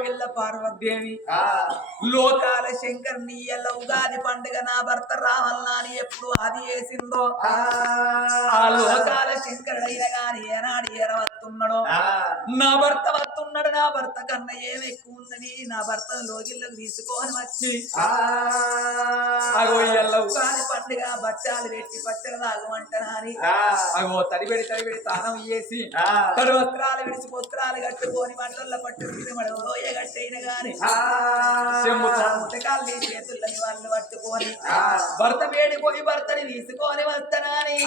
పిల్ల పార్వతీదేవి లోకాల శంకర్ని ఎల్ల ఉగాది పండుగ నా భర్త రావాలనా అని ఎప్పుడు అది చేసిందో ఆ లోకాల శంకరుడైన గాని ఏనాడు ఎరవస్తున్నాడో నా భర్త వస్తున్నాడు నా భర్త కన్నా ఏం ఎక్కువ ఉందని నా భర్త లోకిళ్ళకు తీసుకొని వచ్చి అగో ఎల్ల ఉగాది పండుగ బచ్చాలు పెట్టి పచ్చడి తాగమంటనా అని అగో తడిబెడి తానం చేసి తడు వస్త్రాలు విడిచి పుత్రాలు కట్టుకొని మంటల్లో పట్టు గట్టయిన గాని ముతకాలు చేతులని వాళ్ళు పట్టుకొని భర్త వేడిపోయి భర్తని తీసుకొని వస్తానని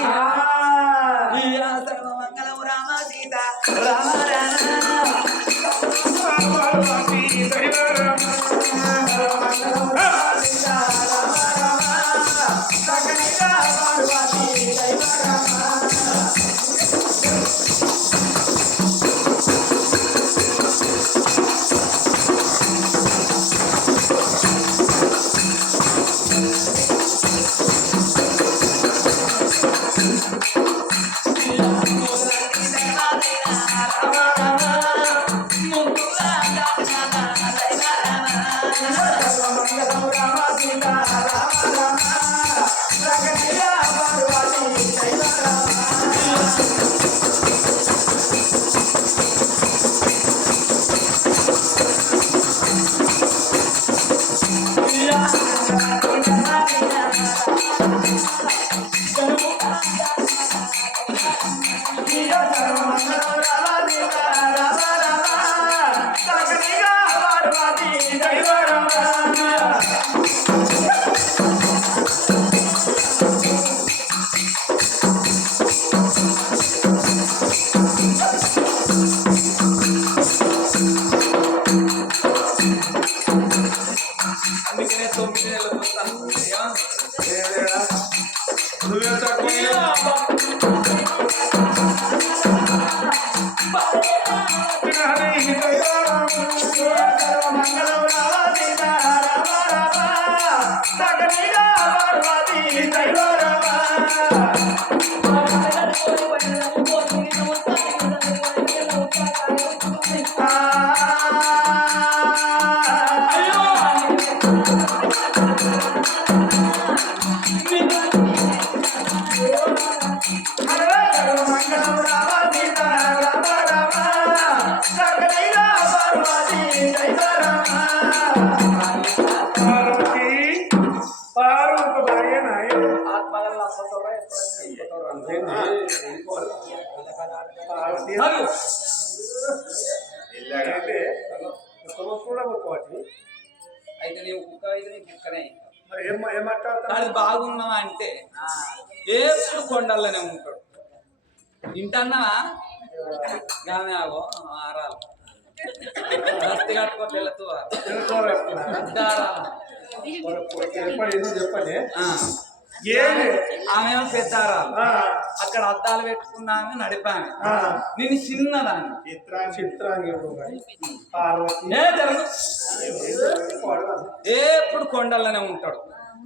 సర్వమంగళం రామ సీత రామ అయితే నీవు కుక్క అయితే నీ కుక్కనే అది బాగున్నావా అంటే ఎప్పుడు కొండల్లోనే ఉంటాడు ఇంటన్నావా గానే ఆగో ఆరాలు దస్తి కట్టుకో తెల్లతూ చెప్పండి ఆమె పెద్దారాలు అక్కడ అద్దాలు పెట్టుకున్నామే నడిపామె నేను చిన్నదాన్ని ఎప్పుడు కొండల్లోనే ఉంటాడు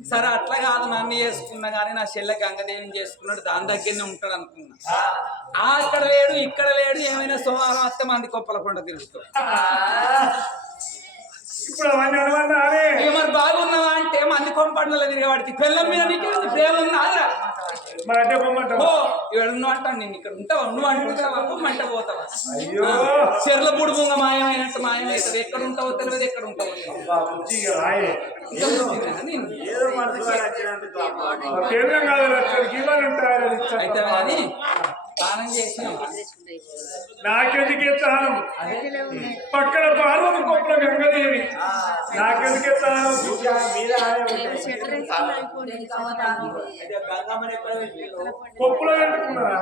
సరే అట్లా కాదు నన్ను చేసుకున్నా కానీ నా చెల్లె గంగదేవిని చేసుకున్నాడు దాని దగ్గరనే ఉంటాడు అనుకున్నా అక్కడ లేడు ఇక్కడ లేడు ఏమైనా సోమవారం వస్తే మంది కొప్పల కొండ తిరుగుతాడు ఇప్పుడు మరి బాగున్నావా అంటే మంది కొంపండలో తిరిగేవాడికి పిల్లల మీద నీకు ప్రేమ ఉన్నాదిరా అంటాను నేను ఇక్కడ ఉంటావా నువ్వు అంటున్నావా మంట పోతావా చెర్ల బుడుగుంగ మాయమైనట్టు మాయమవుతుంది ఎక్కడ ఉంటావో తెలియదు ఎక్కడ ఉంటావో అయితే కానీ స్నానం చేసినాం నాకెందుకే స్నానం పక్కన పార్వతి కొప్పల గంగదేవి నాకెందుకే స్నానం కొప్పులో పెట్టుకున్నారా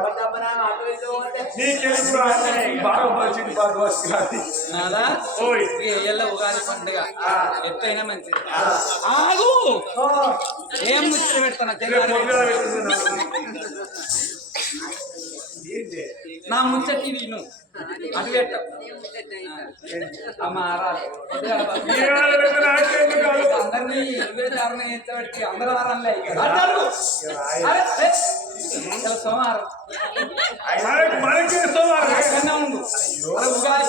ఉగాది పండుగ ఎత్తైనా మంచిది ఆగు ఏం ముచ్చి పెడతాను నా ముచ్చటి నేను అది పెట్ట అందరినీ ఎత్తబెట్టి అందరూ ఆరాలే సోమవారం ఉండు ఉగాది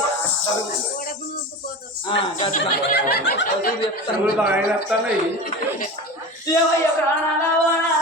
గట్లా. అది చెప్తాను. నువ్వు బాగా చెప్తాను. ఏమయ్య ప్రాణాలా వాడాలా?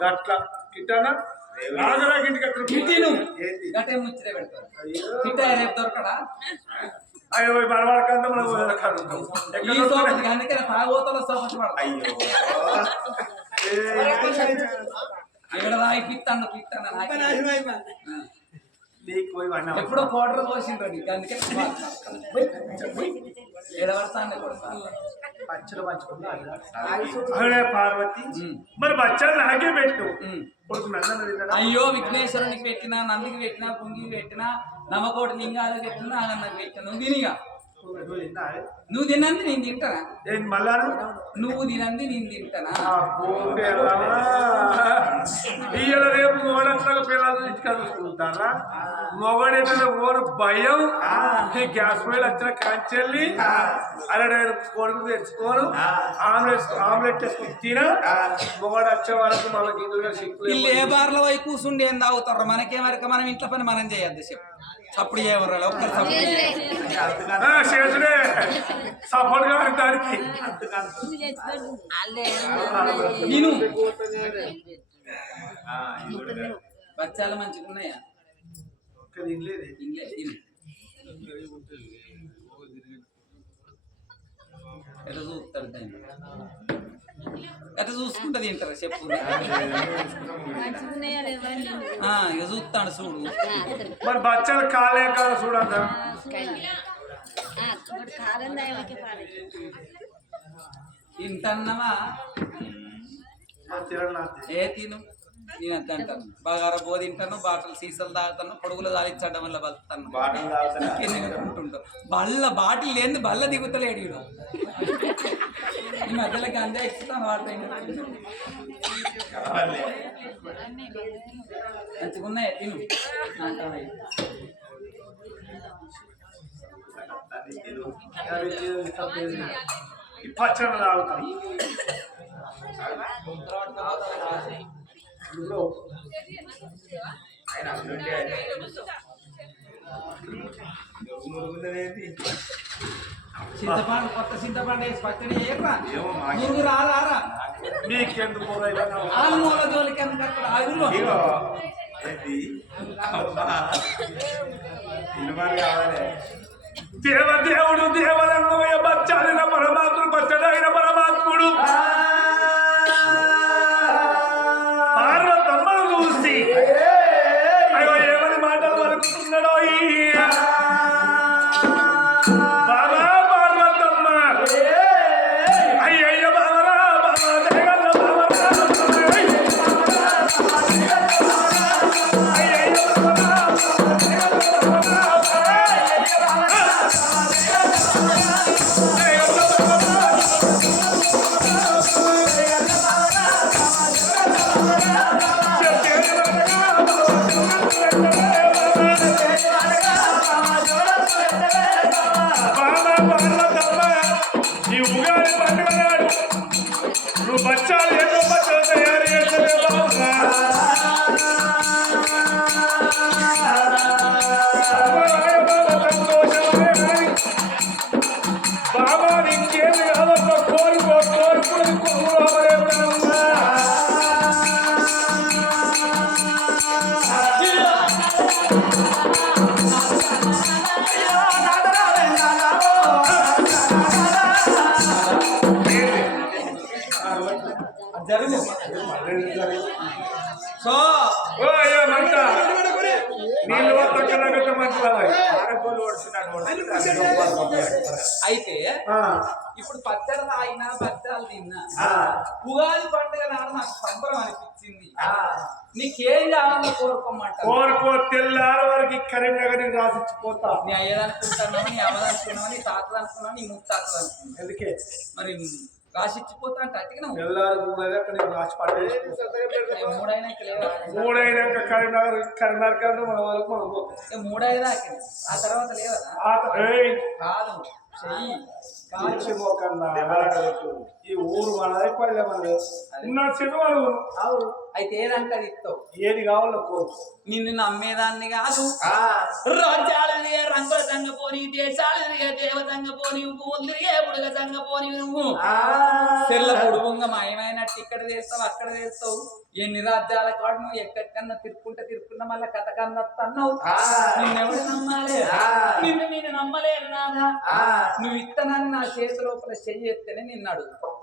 గట్ల కిట్టనా గట్టే ముచ్చట పెడతారు. కిట్ట రేపు దొరకడా? అయ్యో బలవాడకంటే మనం అందుకే తాగోతలో సోపతి పడతాయి. ఇక్కడ రాయిపిస్తాను ఎప్పుడో కోటలు పోసిండ్రు నీకు, అందుకే ఎడబడతాను. పార్వతి మరి బచ్చాలు నాకే పెట్టు. అయ్యో విఘ్నేశ్వరునికి పెట్టినా, నందికి పెట్టినా, పుంగికి పెట్టినా, నమ్మకోటి లింగాలకు పెట్టినా, నాకు పెట్టినా. నువ్వు తినిగా, నువ్వు తినంది నేను తింటానా? మళ్ళా నువ్వు తినంది నేను తింటానా? ఇయ్యాల రేపు ఓడంతా పిల్లలు ఇచ్చుకుంటారా? మొగడేటో ఓడు భయం. గ్యాస్ పోయి వచ్చిన కాంచెల్లి అరే కొడుకు తెచ్చుకోను, ఆమ్లెట్ వేసుకుని తిన. మొగడు వచ్చే వరకు మళ్ళీ గిన్నెలుగా సిక్కులు. వీళ్ళు ఏ బార్లో పోయి కూర్చుండి ఏం తాగుతారు? మనకేమరక మనం ఇంట్లో పని మనం చేయద్దు. చెప్పు సప్పుడు చేయమరా? ఒక్కరు చేసుడే సపోర్ట్ కావాలి దానికి. నేను బచ్చాలు మంచిగా ఉన్నాయా? ఎట్లా చూస్తాడు దాన్ని? ఎట్లా చూసుకుంటా తింటారా? చెప్పు. ఇక చూస్తాడు చూడు. మరి బచ్చాలు కాలే కాదు చూడద్దా? తింటన్నావా? ఏ తిను. నేను అంత అంటాను. బాగా బో తింటాను, బాటలు సీసాలు తాగుతాను, పొడుగులు తాగించడం వల్ల బతాను. బల్ల బాటిల్ లేని బల్ల దిగుతలేడు ఈడు. ఈ మధ్యలో గంజా ఇస్తాను వాటి మంచిగున్నాయి. తిను. పచ్చడి తాగుతాను. చింతపండు, కొత్త చింతపండు వేసి పచ్చడి చేయరా? నువ్వు రారా? మీకెందుకు ఆలుమూల జోలికి ఎందుకు? అక్కడ ఆగులో దేవదేవుడు దేవరంగమయ్య బచ్చాలిన పరమాత్ముడు, బచ్చడైన పరమాత్ముడు పార్వతమ్మను చూసి అయ్యో ఏమని మాటలు వలుకుతున్నాడో బాబా పార్వతమ్మ. అయ్యయ్య బాబరా బాబా దేగల్ల బాబరా అయ్యయ్య బాబరా బాబా సో ఓ అయ్యా మంట నీళ్ళు తగ్గ మంచిగా అయితే ఇప్పుడు పచ్చడి తాగినా పచ్చళ్ళు తిన్నా ఉగాది పండుగ నాడు నాకు సంబరం అనిపించింది. నీకేం కావాలో కోరుకోమంటా. కోరుకో తెల్లారి వరకు కరీంనగర్ రాసిచ్చిపోతా. నీ అయ్యదనుకుంటున్నావు, నీ అమ్మదనుకున్నావు, నీ తాతలు అనుకున్నావు, నీ ముత్తాతలు అనుకున్నావు. ఎందుకే మరి రాసిచ్చిపోతా అంటే అట్టిగా తెల్లారి రాసి మూడైనాక కరీంనగర్ మన వాళ్ళకి మనం మూడైనా ఆ తర్వాత లేవదా కాదు చెయ్యి ఈ ఊరు మనదే పల్లె మనది సినిమాలు అయితే ఏదంటే అది ఇస్తావు. ఏది కావాలో కోరు. నిన్ను నమ్మేదాన్ని కాదు. రాజ్యాలు తిరిగే రంగుల సంగపోని, దేశాలు తిరిగే దేవ సంగపోని, భూములు తిరిగే బుడుగ సంగపోని, నువ్వు తెల్ల బుడుగుంగ మాయమైనట్టు ఇక్కడ చేస్తావు అక్కడ చేస్తావు. ఎన్ని రాజ్యాల కాడు నువ్వు ఎక్కడికన్నా తిరుక్కుంటా మళ్ళీ కథ కన్నా అన్నావు. నిన్నెవడు నమ్మాలి? నిన్ను నేను నమ్మలేను నాదా. నువ్వు ఇత్తనాన్ని నా చేతి లోపల చెయ్యేస్తేనే నిన్ను అడుగుతావు.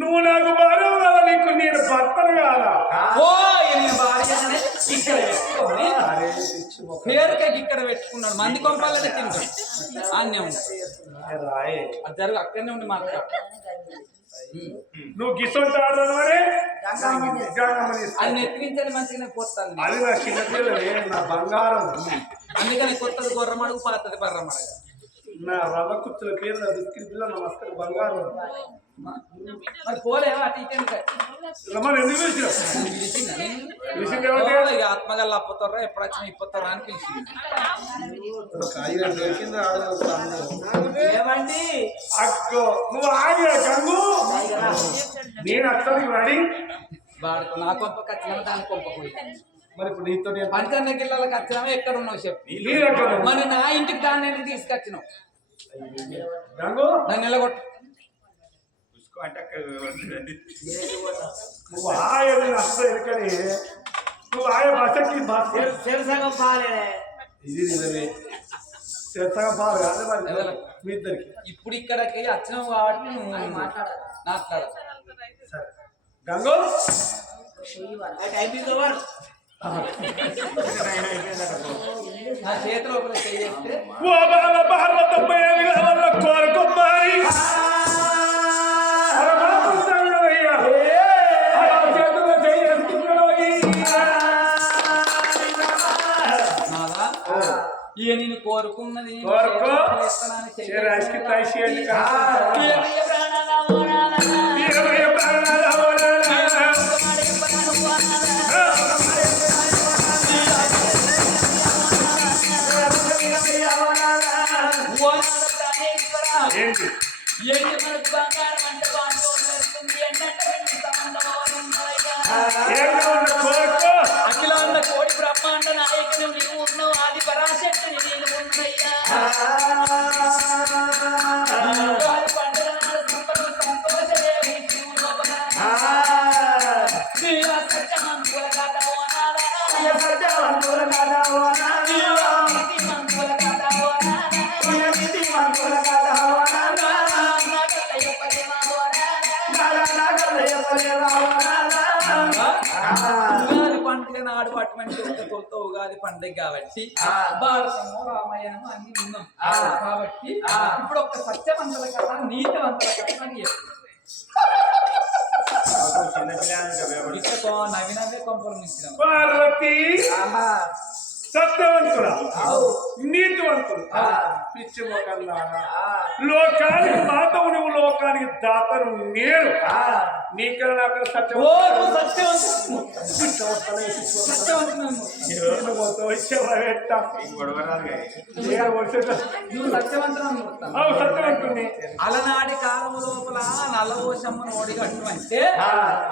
నువ్వు నాకు భార్య కదా, నీకు నేను భర్తను కాదా? ఓ నేను భార్యనే ఇక్కడ పెట్టుకోని పేరుకే ఇక్కడ పెట్టుకున్నాడు. మంది కొంపాలని తింటాడు అన్నే అది జరుగు అక్కడనే ఉండి మాట్లాడు. నువ్వు గిసొంటి ఆడదానే అది ఎత్తిరించని మంచిగానే పోతాను. అది నా చిన్నపిల్లలే, నా బంగారం. అందుకని కొత్తది గొర్రమడుగు పాతది బర్రమడుగు. నా రవ కుచ్చుల పేరు నా దిక్కి పిల్ల నా మస్తు బంగారం. మరి పోలేవా అటు ఇటు ఆత్మగల్ల అప్పుతారా ఎప్పుడు వచ్చినా ఇప్పుతారా అని పిలిచింది. అక్కో నువ్వు ఆగా గంగు నేను అత్తది వాడి నా కొంపకి వచ్చినా దాని కొంపకు. మరి ఇప్పుడు నీతో పంచన్న గిళ్ళకి వచ్చినావా ఎక్కడ ఉన్నావు చెప్పు. మరి నా ఇంటికి దాన్ని ఎందుకు తీసుకొచ్చినావు? గంగు దాన్ని నిలగొట్టు. నువ్వు ఆయన అస్సలు ఎందుకని నువ్వు ఆయన బసకి సగం పాలే ఇది నిజమే. సగం పాలు కాదు మరి మీ ఇద్దరికి. ఇప్పుడు ఇక్కడికి వచ్చినావు కాబట్టి నువ్వు మాట్లాడాలి. సరే గంగు నా చేతిలో ఒకరు చేస్తే కోరుకోమ్మారి ఇక నేను కోరుకున్నది ఏంటి మనకు బంగారం అంటే బాగుంటుంది అఖిలాండ కోడి బ్రహ్మాండ నాయకుడు నీవు ఉన్నావు. ఆది పరాశక్తిని నేను ఉన్నయ్యా. పండుగ సంతోషదేవి సత్యమంతుల కథ ఉగాది పండుగ నాడు అటువంటి ఉగాది పండుగ కాబట్టి భారతము రామాయణము అన్ని ఉన్నాం కాబట్టి ఇప్పుడు ఒక సత్యవంతుల కథ నీతివంతుల కథ అని ఇక్కడ నవీనవే కొంపలు మించిన పార్వతి సత్యవంతుడా నీతివంతుడు పిచ్చి మొక్కల్లా లోకానికి మాతవు నువ్వు లోకానికి దాతను నేను నీకన్నా అక్కడ సత్యవంతుని అలనాటి కాలము లోపల నల్లవోషమ్మను ఓడిగట్టు అంటే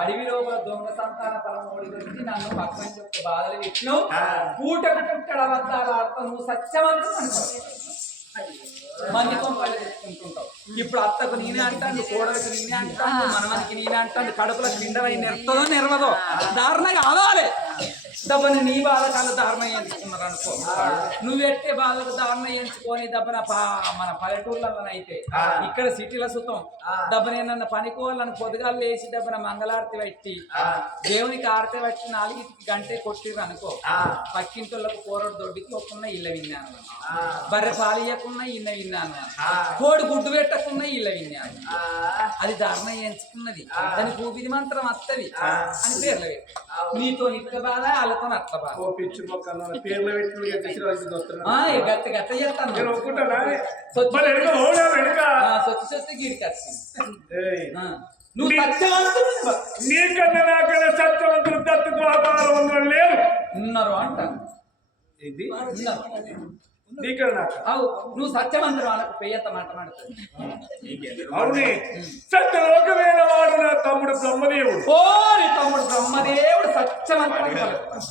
అడవి లోపల దొంగ సంతాన ఫలం ఓడిగట్టి నన్ను పక్కన యొక్క బాధలు పెట్టినావు. పూటకు పుట్టడ వద్దాలు ఆడతావు. నువ్వు సత్యవంతుడు అంటావు. మంది కొంపలు తెచ్చుకుంటుంటావు. ఇప్పుడు అత్తకు నేనే అంటాను, కోడలకు నేనే అంటాను, మనమనికి నేనే అంటాను. కడుపులో పిండవై నెరుతుందో నెరవదో దారుణ కావాలి. దబ్బని నీ బాధకాలు దారుణం ఎంచుకున్నారు అనుకో, నువ్వెట్టే బాధకు దారుణం ఎంచుకొని దబ్బన మన పల్లెటూర్లలో అయితే ఇక్కడ సిటీల సుతం దబ్బని నన్ను పనికోవాలని పొద్దుగాలు లేచి దబ్బన మంగళారతి పెట్టి దేవునికి ఆరతి పెట్టి 4 గంటే కొట్టిర్రు అనుకో, పక్కింటోళ్ళకు కూరడు దొడ్డికి ఒక్కున్నా ఇళ్ళ విన్నాను, బర్రె పాలు ఇవ్వకున్నా ఇళ్ళ విన్నాను, కోడి గుడ్డు పెట్టకున్నా ఇళ్ళ విన్నాను. అది దారుణం ఎంచుకున్నది, దానికి ఊపిరి మంత్రం వస్తది అని పేర్లు పెట్టి నీతో ఇట్ల బాధ వాళ్ళతో అట్ల బాధ గట్టి గట్ట చేస్తాను సొచ్చి సొచ్చి గీడికి వచ్చింది. నువ్వు నీకన్నా నాకన్నా సత్యవంతులు దత్తు వ్యాపారం లేరు ఉన్నారు అంటాను. ఇది ఉన్నారు నీకన్నా నువ్వు సత్యవంతుడు వాళ్ళకు పెయ్యంత మాట మాడుతుంది. అవునే సత్యలోకమైన వాడు నా తమ్ముడు బ్రహ్మదేవుడు. ఓ నీ తమ్ముడు బ్రహ్మదేవుడు సత్యవంతుడు.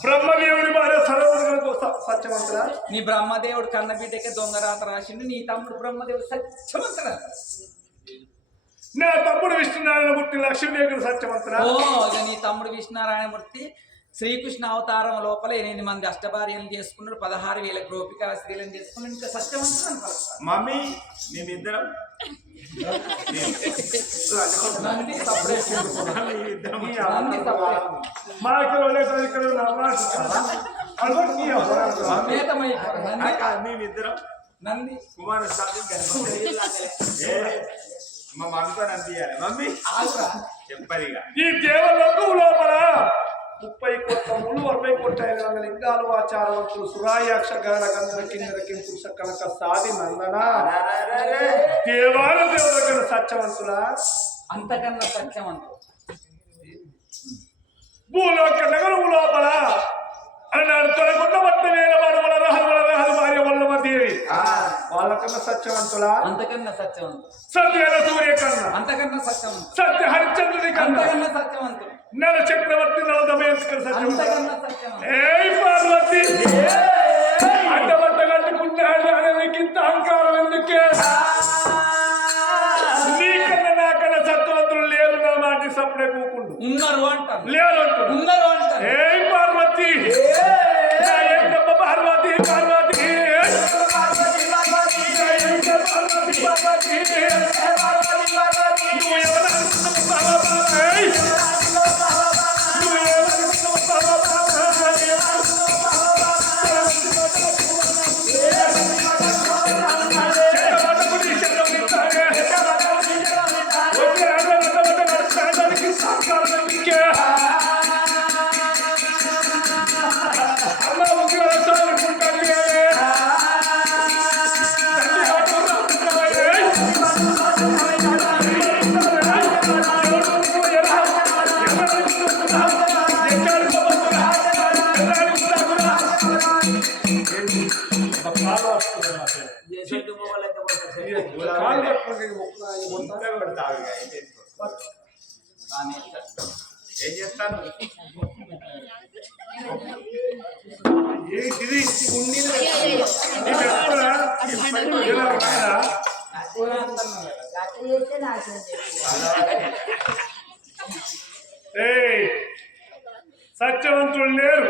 బ్రహ్మదేవుడి భార్య సర్వదేవుడు సత్యవంతుడా? నీ బ్రహ్మదేవుడు కన్న బిడ్డకే దొంగ రాత రాసిండు, నీ తమ్ముడు బ్రహ్మదేవుడు సత్యవంతుడా? నా తమ్ముడు విష్ణునారాయణమూర్తి లక్ష్మీదేవి సత్యవంతుడా? ఓ ఇక నీ తమ్ముడు విష్ణునారాయణమూర్తి శ్రీకృష్ణ అవతారం లోపల 8 మంది అష్టభార్యలను చేసుకున్నాడు, 16,000 గోపికా స్త్రీలను చేసుకున్నాడు, ఇంకా సత్యవంతుడు అని పలుకుతాడు. మమ్మీ మేమిద్దరం మేమిద్దరం నంది కుమారస్వామి మా మమ్మీతో నందియాలి. మమ్మీ చెప్పరిగా ఈ దేవలోకం లోపల 30 కోట్ల ముళ్ళు 40 కోట్ల లింగాలు ఆచారవంతులు సురాయాక్ష గరణ గంధర కిన్నెర కింపురుష కనక సాది నందన దేవాల దేవుల సత్యవంతులా? అంతకన్నా సత్యవంతుడు భూలోక నగరం లోపల అన్నాడు తొలగొండ పట్ల వేల వాడు రహదు భార్య వల్లమదేవి వాళ్ళకన్నా సత్యవంతులా? అంతకన్నా సత్యవంతుడు. సత్యన సూర్య కన్నా అంతకన్నా సత్యవంతుడు. సత్య హరిచంద్రుడి కన్నా అంతకన్నా సత్యవంతుడు. నల చక్రవర్తి నల దమయంతి సత్యవంతుడు. ఏ పార్వతి అడ్డబట్ట కట్టుకుంటాడు అనేకింత అహంకారం ఎందుకే? నీకన్నా నాకన్నా సత్యవంతులు లేరు, నా మాట సప్పుడే కూకుండు. ఉన్నారు అంటారు, లేరు అంటారు, ఉన్నారు అంటారు. ఏ పార్వతి పార్వతి పార్వతి ఏం చేస్తాను? ఇది సత్యవంతులు లేరు,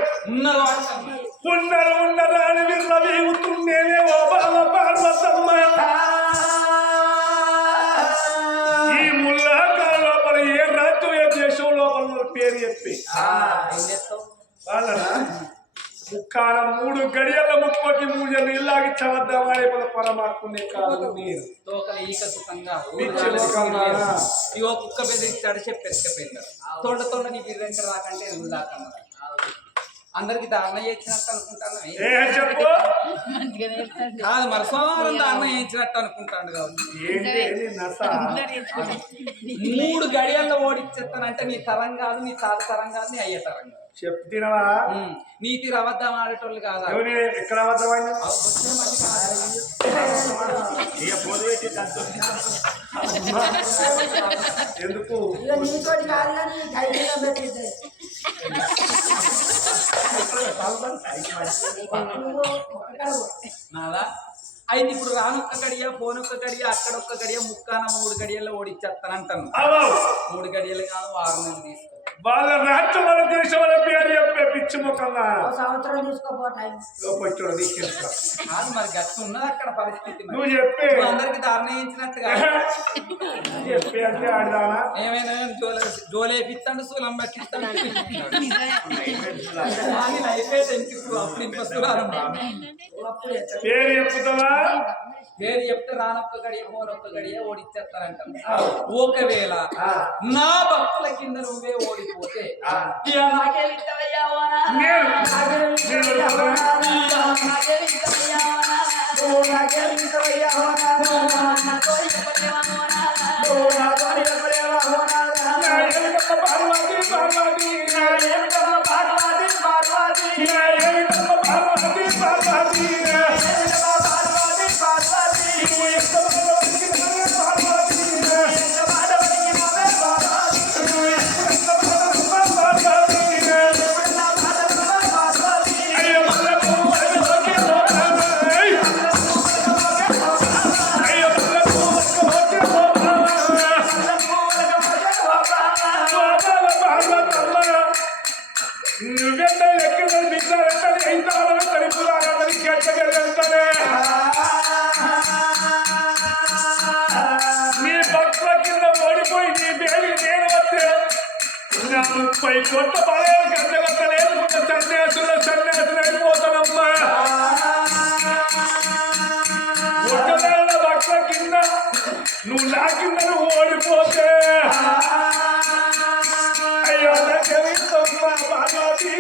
ఉన్నారు అని విర్రవీగుతుండేనే ఓ బాల పార్వతమ్మ. ఈ ముల్లాకాల లోపల ఏ రాజ్యం ఏ దేశం లోపల పేరు చెప్పి వాళ్ళనా ముక్కాల 3 గడియల 33 జన్లు ఇల్లాగి చవద్దామనే పరమాత్మనే కాదు నేను ఇగో కుక్క బెదిరిస్తాడు చెప్పేసుకపోయింది తోట తోట నీ బిర్రెంట రాకంటే దాకన్నా అందరికి దారుణ చేసినట్టు అనుకుంటాను కాదు, మరి సోమవారం దారుణ చేయించినట్టు అనుకుంటాను కాబట్టి 3 గడియల్లో ఓడిచ్చేస్తానంటే నీ తరం కాదు, నీ తాత తరం కాదు, నీ అయ్య తరం కాదు. చెప్తినవా? నీతి అబద్ధం ఆడేటోళ్ళు కాదా? ఎక్కడ అబద్ధం? ఎందుకు నాదా అయితే ఇప్పుడు రానొక్క గడియ పోనొక్క గడియ అక్కడొక్క గడియ ముక్కాన 3 గడియల్లో ఓడిచ్చేస్తానంటాను. 3 గడియలు కాదు 6 నెలలు తీసుకో. వాళ్ళ రాష్ట్రం వాళ్ళ దేశం వాళ్ళ పేరు చెప్పే పిచ్చి ముఖంగా సంవత్సరం తీసుకోపో టైం లోపొచ్చాడు నీకు తెలుసా? కాదు మరి గట్టు ఉన్నది అక్కడ పరిస్థితి మరి. నువ్వు చెప్పే నువ్వు అందరికి ధారణయించినట్టుగా చెప్పే అంటే ఆడదానా ఏమైనా జోలేపిస్తాడు సూలం పట్టిస్తాడు అప్పుడు ఇంకో సురాలు పేరు చెప్పుతావా పేరు చెప్తే రానొక్క గడియ పోనొక్క గడియ ఓడిచ్చేస్తారంట. ఒకవేళ నా భక్తుల కింద నువ్వే ఓడిపోతే ఇక నాకేమిస్తావయ్యా ఓ నాన్న? నేను నాకేమిస్తావయ్యా ఓ నాన్న? నాతో చెప్పలేవా ఓ నువ్వెంత ఎక్కడ నిచ్చారంటే ఇంత తడిపులాగని గెట్టగలుగుతానే నీ భక్తుల కింద ఓడిపోయి నీ పేరు నేను వస్తే నా 30 కోట్ల బలయం గంటగట్టలేదు ఒక సన్యాసులు అయిపోతానమ్మా. ఒకవేళ భక్తుల కింద నువ్వు నా కింద నువ్వు ఓడిపోతే అయ్యో నాకేమిస్తమ్మా పార్వతీ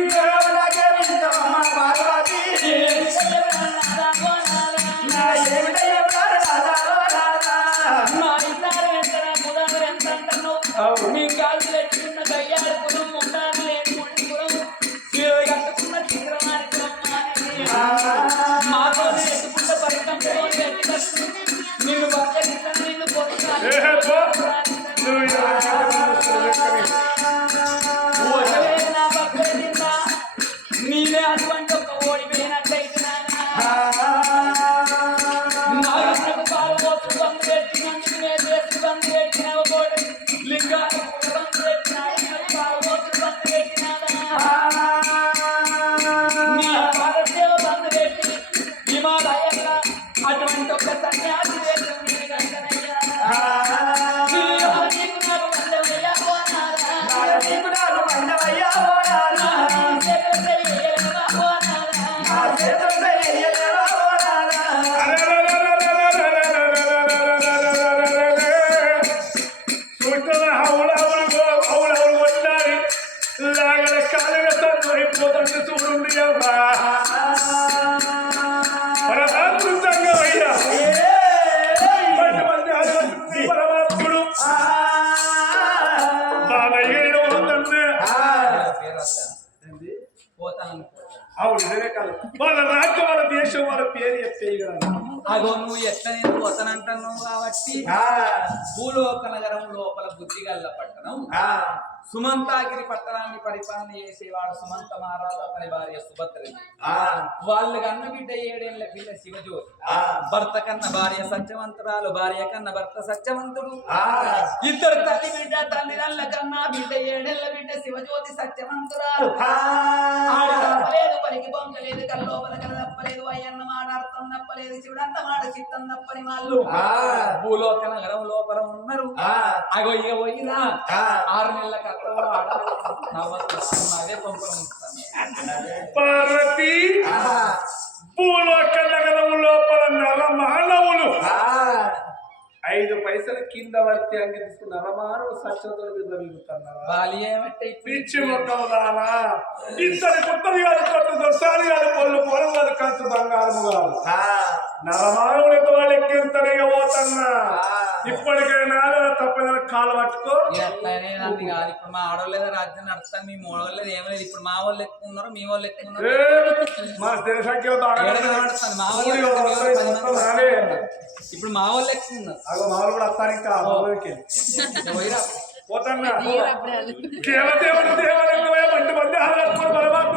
మీ కాలు పెట్టుకున్న దయ్యాలు కులం ఉండాలి లేని ముడి కులం కట్టుకున్న చిత్రమార్గం మాతో ఎత్తుకుంట పరికం నిన్ను బతకిస్తా నిన్ను నా భక్తుల కింద నీవే అటువంటి ఒక ఓడిపోయినట్టయితే నాకు పాలు పోతు బంధు పెట్టినందుకు నేను చేసి బంధు పెట్టిన ఒకటి లింగాలు బంధు పెట్టిన పాలు పోతు బంధు పెట్టినాదా నీ పాలసేవ బంధు పెట్టి హిమాలయంలో అటువంటి ఒక సన్యాసి వేషం నేను కట్టనయ్యా నీకు నాకు బంధవయ్యా పోనారా నీకు నాకు బంధవయ్యా పోనారా చూడండి పరమాత్ముడు బాలయ్యేడు అవును ఇదే కాదు వాళ్ళ రాజ్యం వాళ్ళ దేశం వాళ్ళ పేరు చెప్పేయగలరు. అగో నువ్వు ఎట్లా నేను పోతానంటున్నావు కాబట్టి భూలోక నగరం లోపల బుద్ధిగల్ల పట్టణం సుమంతాగిరి పట్టణాన్ని పరిపాలన చేసేవాడు సుమంత మహారాజు అతని భార్య సుభద్రది. వాళ్ళు కన్న బిడ్డ 7 ఏళ్ల పిల్ల శివజ్యోతి. భర్త కన్న భార్య సత్యవంతురాలు, భార్య కన్న భర్త సత్యవంతుడు. ఇద్దరు తల్లి బిడ్డ తల్లిదండ్రుల కన్నా బిడ్డ 7 ఏళ్ల బిడ్డ శివజ్యోతి సత్యవంతురాలు. తప్పలేదు పలికి పొంగలేదు కల్లోపల కల తప్పలేదు అయ్యన్న మాట అర్థం తప్పలేదు శివుడన్న మాట చిత్తం తప్పని వాళ్ళు భూలోక నగరం లోపల ఉన్నారు. అగో ఇక పోయినా 6 నెలల అదే పంపడం పార్వతి భూలోక నగరం లోపల నరమానవులు 5 పైసల కింద పడితే అంగి తీసుకున్న నరమానవులు సత్యతో మిగులుతున్నారు. పిచ్చి మొత్తం దానా ఇద్దరు కొత్తది కాదు కొత్త దొరసారి కాదు పొల్లు పొలం కాదు కంచు బంగారం కాదు నరమానవులు ఎంత వాళ్ళు ఎక్కింతనే పోతున్నా. ఇప్పటికైనా తప్పేదైనా కాలు పట్టుకో. ఎట్లనే కాదు ఇప్పుడు మా ఆడవాళ్ళు రాజ్యం నడుస్తాను మీ మూడవాళ్ళు ఏమలేదు. ఇప్పుడు మా వాళ్ళు ఎక్కువ ఉన్నారు మీ వాళ్ళు ఎక్కువ ఉన్నారు. మా జనసంఖ్య ఇప్పుడు మా వాళ్ళు ఎక్కువ ఉన్నారు. మా వాళ్ళు కూడా వస్తారు ఇంకా పోతున్నా దేవదేవుడు దేవాలయంలో మంది మంది ఆధారపడి పరమాత్మ